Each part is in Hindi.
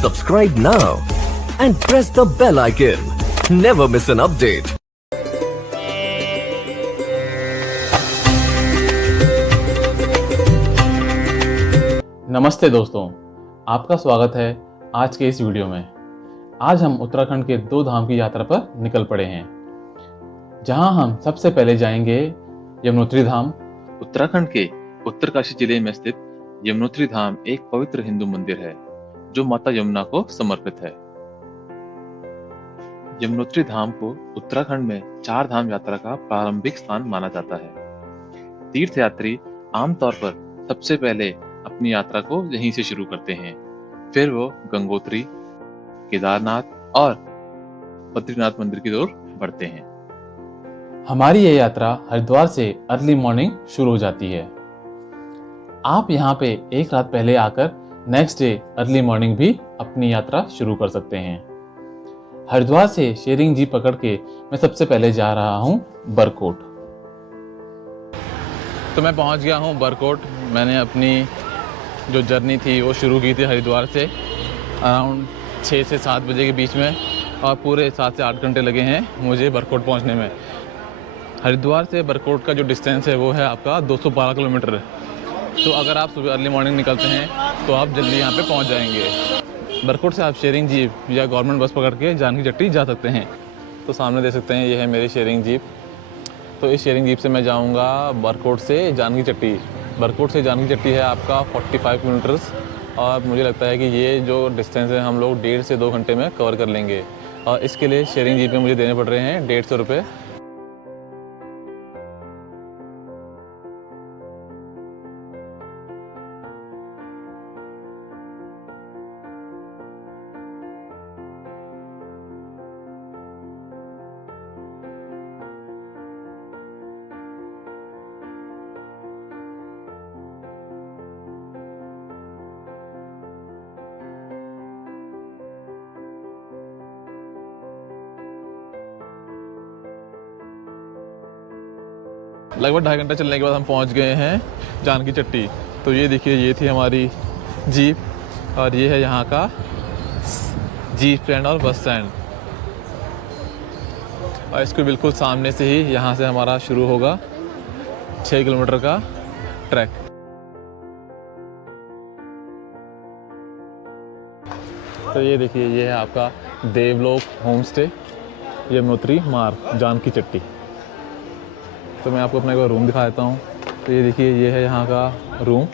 Subscribe now and press the bell icon. Never miss an update. नमस्ते दोस्तों, आपका स्वागत है आज के इस वीडियो में। आज हम उत्तराखंड के 2 धाम की यात्रा पर निकल पड़े हैं, जहां हम सबसे पहले जाएंगे यमुनोत्री धाम। उत्तराखंड के उत्तरकाशी जिले में स्थित यमुनोत्री धाम एक पवित्र हिंदू मंदिर है जो माता यमुना को समर्पित है। यमुनोत्री धाम को उत्तराखंड में 4 धाम यात्रा का प्रारंभिक स्थान माना जाता है। तीर्थयात्री आमतौर पर सबसे पहले अपनी यात्रा को यहीं से शुरू करते हैं, फिर वो गंगोत्री, केदारनाथ और बद्रीनाथ मंदिर की ओर बढ़ते हैं। हमारी ये यात्रा हरिद्वार से अर्ली मॉर्निंग शुरू हो जाती है। आप यहाँ पे एक रात पहले आकर नेक्स्ट डे अर्ली मॉर्निंग भी अपनी यात्रा शुरू कर सकते हैं। हरिद्वार से शेयरिंग जीप पकड़ के मैं सबसे पहले जा रहा हूँ बरकोट। तो मैं पहुँच गया हूँ बरकोट। मैंने अपनी जो जर्नी थी वो शुरू की थी हरिद्वार से अराउंड 6 से 7 बजे के बीच में, और पूरे 7 से 8 घंटे लगे हैं मुझे बरकोट पहुंचने में। हरिद्वार से बरकोट का जो डिस्टेंस है वो है आपका 212 किलोमीटर। तो अगर आप सुबह अर्ली मॉर्निंग निकलते हैं तो आप जल्दी यहाँ पे पहुँच जाएंगे। बरकोट से आप शेयरिंग जीप या गवर्नमेंट बस पकड़ के जानकी चट्टी जा सकते हैं। तो सामने देख सकते हैं, ये है मेरी शेयरिंग जीप। तो इस शेयरिंग जीप से मैं जाऊँगा बरकोट से जानकी चट्टी। बरकोट से जानकी चट्टी है आपका 45 किलोमीटर्स, और मुझे लगता है कि ये जो डिस्टेंस है हम लोग 1.5 से 2 घंटे में कवर कर लेंगे। और इसके लिए शेयरिंग जीप में मुझे देने पड़ रहे हैं 150 रुपये। लगभग 2.5 घंटा चलने के बाद हम पहुंच गए हैं जानकी चट्टी। तो ये देखिए, ये थी हमारी जीप, और ये है यहाँ का जीप स्टैंड और बस स्टैंड। और इसके बिल्कुल सामने से ही यहाँ से हमारा शुरू होगा 6 किलोमीटर का ट्रैक। तो ये देखिए, ये है आपका देवलोक होम स्टे यमुनोत्री मार्ग जानकी चट्टी। तो मैं आपको अपना एक बार रूम दिखा देता हूँ। तो ये देखिए, ये है यहाँ का रूम।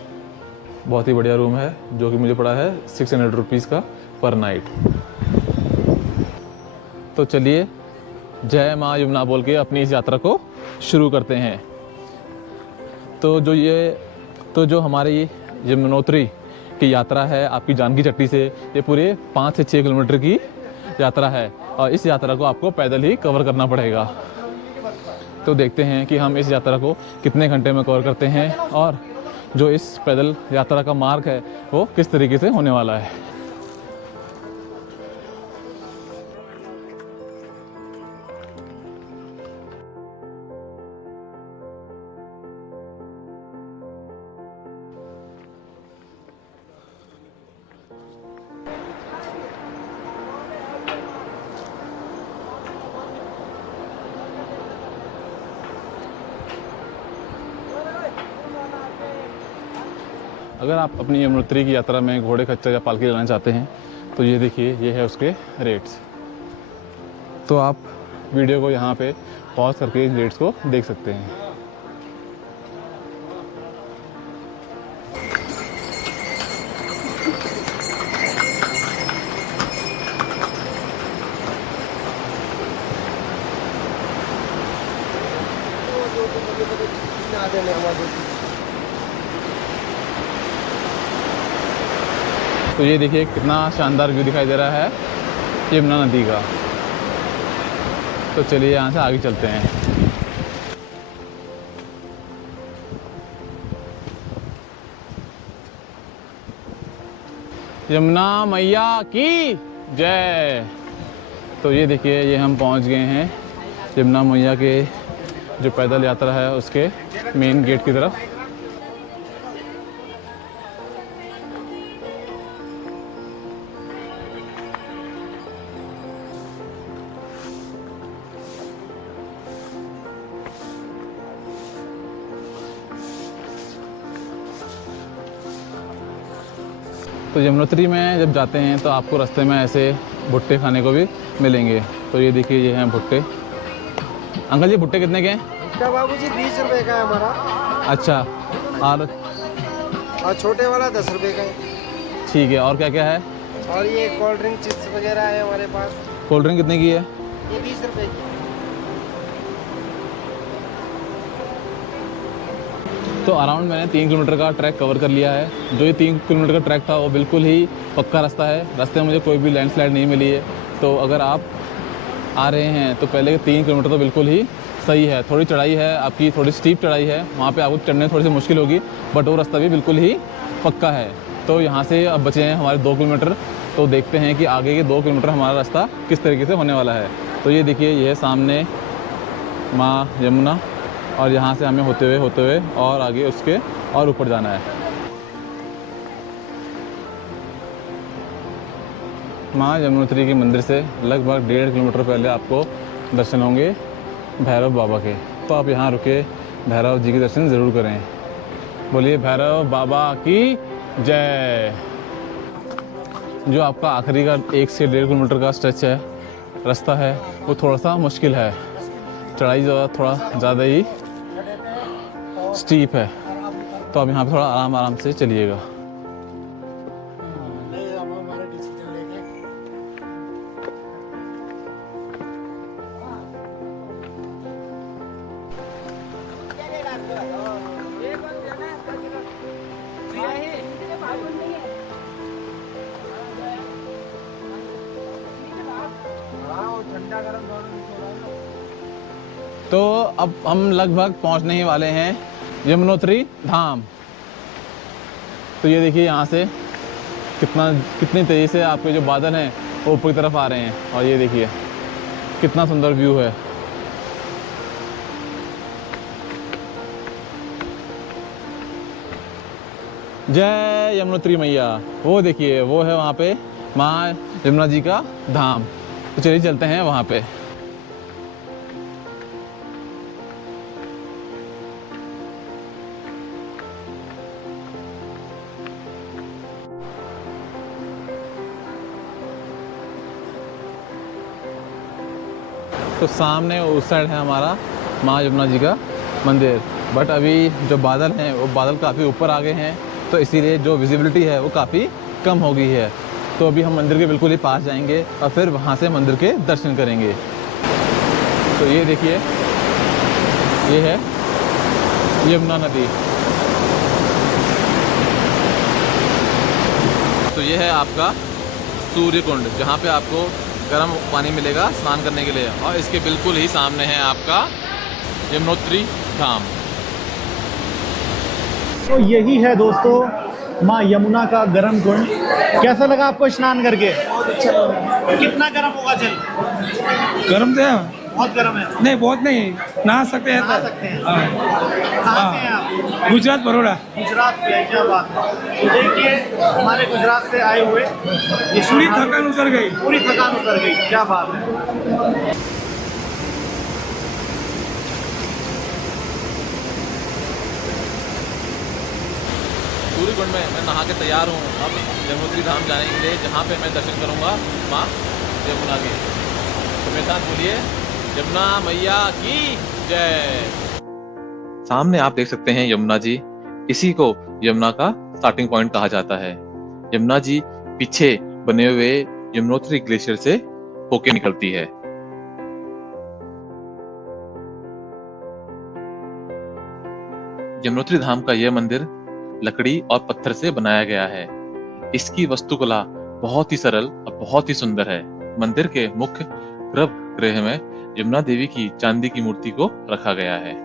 बहुत ही बढ़िया रूम है, जो कि मुझे पड़ा है 600 रुपीज़ का पर नाइट। तो चलिए जय माँ यमुना बोल के अपनी इस यात्रा को शुरू करते हैं। तो जो हमारी यमुनोत्री की यात्रा है आपकी जानकी चट्टी से, ये पूरे 5 से 6 किलोमीटर की यात्रा है, और इस यात्रा को आपको पैदल ही कवर करना पड़ेगा। तो देखते हैं कि हम इस यात्रा को कितने घंटे में कवर करते हैं, और जो इस पैदल यात्रा का मार्ग है वो किस तरीके से होने वाला है। अगर आप अपनी यमुनोत्री की यात्रा में घोड़े, खच्चर या पालकी चलाना चाहते हैं तो ये देखिए, ये है उसके रेट्स। तो आप वीडियो को यहाँ पे पॉज करके इन रेट्स को देख सकते हैं। तो ये देखिए, कितना शानदार व्यू दिखाई दे रहा है यमुना नदी का। तो चलिए यहाँ से आगे चलते हैं। यमुना मैया की जय। तो ये देखिए, ये हम पहुँच गए हैं यमुना मैया के जो पैदल यात्रा है उसके मेन गेट की तरफ। तो यमुनोत्री में जब जाते हैं तो आपको रास्ते में ऐसे भुट्टे खाने को भी मिलेंगे। तो ये देखिए, ये हैं भुट्टे। अंकल जी, भुट्टे कितने के हैं? भुट्टा बाबू जी 20 रुपए का है हमारा। अच्छा, और छोटे वाला 10 रुपए का है। ठीक है। और क्या क्या है? और ये कोल्ड ड्रिंक चिप्स वगैरह है हमारे पास। कोल्ड ड्रिंक कितने की है? ये 20 रुपए की। तो अराउंड मैंने 3 किलोमीटर का ट्रैक कवर कर लिया है। जो ये 3 किलोमीटर का ट्रैक था वो बिल्कुल ही पक्का रास्ता है। रास्ते में मुझे कोई भी लैंडस्लाइड नहीं मिली है। तो अगर आप आ रहे हैं तो पहले 3 किलोमीटर तो बिल्कुल ही सही है। थोड़ी चढ़ाई है आपकी, थोड़ी स्टीप चढ़ाई है, वहाँ पे आपको चढ़ने थोड़ी सी मुश्किल होगी, बट वो रास्ता भी बिल्कुल ही पक्का है। तो यहाँ से अब बचे हैं हमारे 2 किलोमीटर। तो देखते हैं कि आगे के 2 किलोमीटर हमारा रास्ता किस तरीके से होने वाला है। तो ये देखिए, ये है सामने माँ यमुना, और यहाँ से हमें होते हुए और आगे उसके और ऊपर जाना है। माँ यमुनोत्री के मंदिर से लगभग 1.5 किलोमीटर पहले आपको दर्शन होंगे भैरव बाबा के। तो आप यहाँ रुके भैरव जी के दर्शन ज़रूर करें। बोलिए भैरव बाबा की जय। जो आपका आखिरी का 1 से 1.5 किलोमीटर का स्ट्रेच है, रास्ता है, वो थोड़ा सा मुश्किल है। चढ़ाई थोड़ा ज़्यादा ही स्टीप है। तो आप यहाँ पे थोड़ा आराम आराम से चलिएगा। तो अब हम लगभग पहुंचने ही वाले हैं यमुनोत्री धाम। तो ये देखिए, यहाँ से कितनी तेज़ी से आपके जो बादल हैं वो ऊपर की तरफ आ रहे हैं। और ये देखिए कितना सुंदर व्यू है। जय यमुनोत्री मैया। वो देखिए, वो है वहाँ पे माँ यमुना जी का धाम। तो चलिए चलते हैं वहाँ पे। तो सामने उस साइड है हमारा माँ यमुना जी का मंदिर, बट अभी जो बादल हैं वो बादल काफ़ी ऊपर आ गए हैं, तो इसीलिए जो विजिबिलिटी है वो काफ़ी कम हो गई है। तो अभी हम मंदिर के बिल्कुल ही पास जाएंगे और फिर वहाँ से मंदिर के दर्शन करेंगे। तो ये देखिए, ये है यमुना नदी। तो ये है आपका सूर्य कुंड, जहाँ पे आपको गर्म पानी मिलेगा स्नान करने के लिए, और इसके बिल्कुल ही सामने है आपका यमुनोत्री धाम। तो यही है दोस्तों माँ यमुना का गर्म कुंड। कैसा लगा आपको स्नान करके? कितना गर्म होगा जल? गर्म तो है, बहुत गर्म है। नहीं बहुत नहीं, नहा सकते हैं। नहा सकते हैं। हाँ। कहाँ से हैं आप? गुजरात, बड़ौदा। गुजरात से, क्या बात है। तो देखिए, हमारे गुजरात से आए हुए ये पूरी थकान उतर गई। पूरी थकान उतर गई, क्या बात है। सूर्य कुंड में मैं नहा के तैयार हूँ अब यमुनोत्री धाम जाने के लिए, जहाँ पे मैं दर्शन करूँगा माँ यमुना के। तो मेरे साथ बोलिए यमुना मैया की जय। सामने आप देख सकते हैं यमुना जी। इसी को यमुना का स्टार्टिंग पॉइंट कहा जाता है। यमुना जी पीछे बने हुए यमुनोत्री ग्लेशियर से होके निकलती है। यमुनोत्री धाम का यह मंदिर लकड़ी और पत्थर से बनाया गया है। इसकी वास्तुकला बहुत ही सरल और बहुत ही सुंदर है। मंदिर के मुख्य गर्भगृह में यमुना देवी की चांदी की मूर्ति को रखा गया है।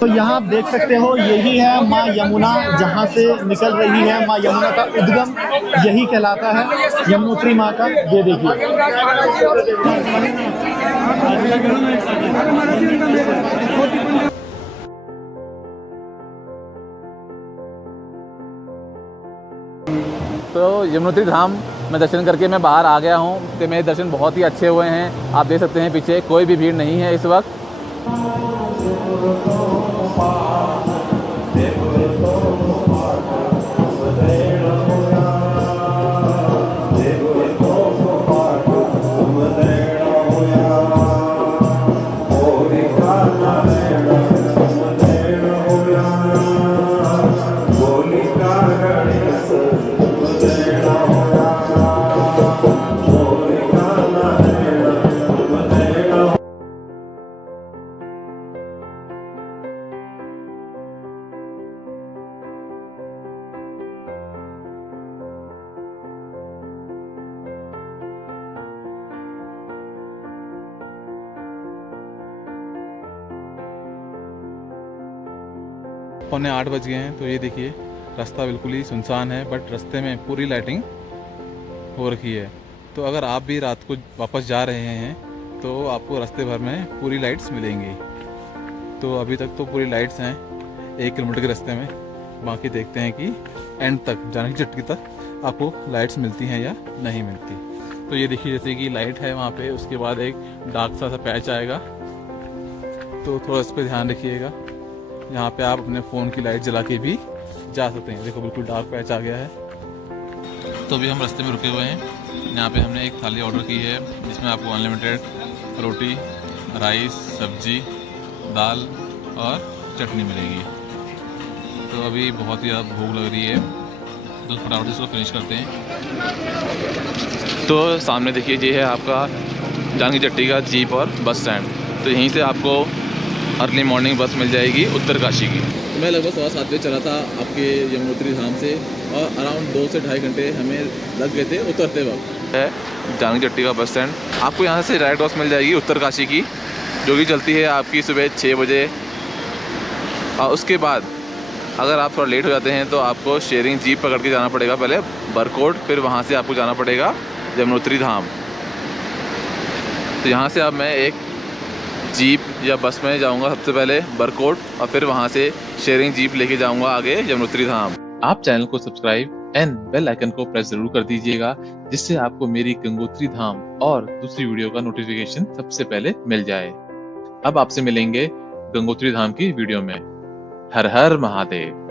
तो यहाँ आप देख सकते हो, यही है माँ यमुना, जहाँ से निकल रही है माँ यमुना का उद्गम यही कहलाता है यमुनोत्री माँ का। ये देखिए। तो यमुनोत्री धाम में दर्शन करके मैं बाहर आ गया हूँ। तो मेरे दर्शन बहुत ही अच्छे हुए हैं। आप देख सकते हैं पीछे कोई भी भीड़ नहीं है इस वक्त। पौने 8 बज गए हैं। तो ये देखिए रास्ता बिल्कुल ही सुनसान है, बट रास्ते में पूरी लाइटिंग हो रखी है। तो अगर आप भी रात को वापस जा रहे हैं तो आपको रास्ते भर में पूरी लाइट्स मिलेंगी। तो अभी तक तो पूरी लाइट्स हैं 1 किलोमीटर के रास्ते में। बाकी देखते हैं कि एंड तक जाने की चटकी तक आपको लाइट्स मिलती हैं या नहीं मिलती। तो ये देखिए जैसे कि लाइट है वहाँ पे, उसके बाद एक डार्क सा पैच आएगा, तो थोड़ा इस पर ध्यान रखिएगा। यहाँ पे आप अपने फ़ोन की लाइट जला के भी जा सकते हैं। देखो बिल्कुल डार्क पैच आ गया है। तो अभी हम रास्ते में रुके हुए हैं। यहाँ पे हमने एक थाली ऑर्डर की है जिसमें आपको अनलिमिटेड रोटी, राइस, सब्जी, दाल और चटनी मिलेगी। तो अभी बहुत ही ज़्यादा भूख लग रही है, तो फटाफट इसको फिनिश करते हैं। तो सामने देखिए ये है आपका जानकी चट्टी का जीप और बस स्टैंड। तो यहीं से आपको अर्ली मॉर्निंग बस मिल जाएगी उत्तरकाशी की। तो मैं लगभग 7:15 बजे चला था आपके यमुनोत्री धाम से, और अराउंड 2 से 2.5 घंटे हमें लग गए थे उतरते वक्त। है जानकी चट्टी का बस स्टैंड। आपको यहाँ से डायरेक्ट बस मिल जाएगी उत्तरकाशी की, जो कि चलती है आपकी सुबह 6 बजे। और उसके बाद अगर आप थोड़ा लेट हो जाते हैं तो आपको शेयरिंग जीप पकड़ के जाना पड़ेगा, पहले बरकोट, फिर वहाँ से आपको जाना पड़ेगा यमुनोत्री धाम। तो यहाँ से अब मैं एक जीप या बस में जाऊंगा सबसे पहले बरकोट, और फिर वहाँ से शेयरिंग जीप लेके जाऊंगा आगे यमुनोत्री धाम। आप चैनल को सब्सक्राइब एंड बेल आइकन को प्रेस जरूर कर दीजिएगा, जिससे आपको मेरी गंगोत्री धाम और दूसरी वीडियो का नोटिफिकेशन सबसे पहले मिल जाए। अब आपसे मिलेंगे गंगोत्री धाम की वीडियो में। हर हर महादेव।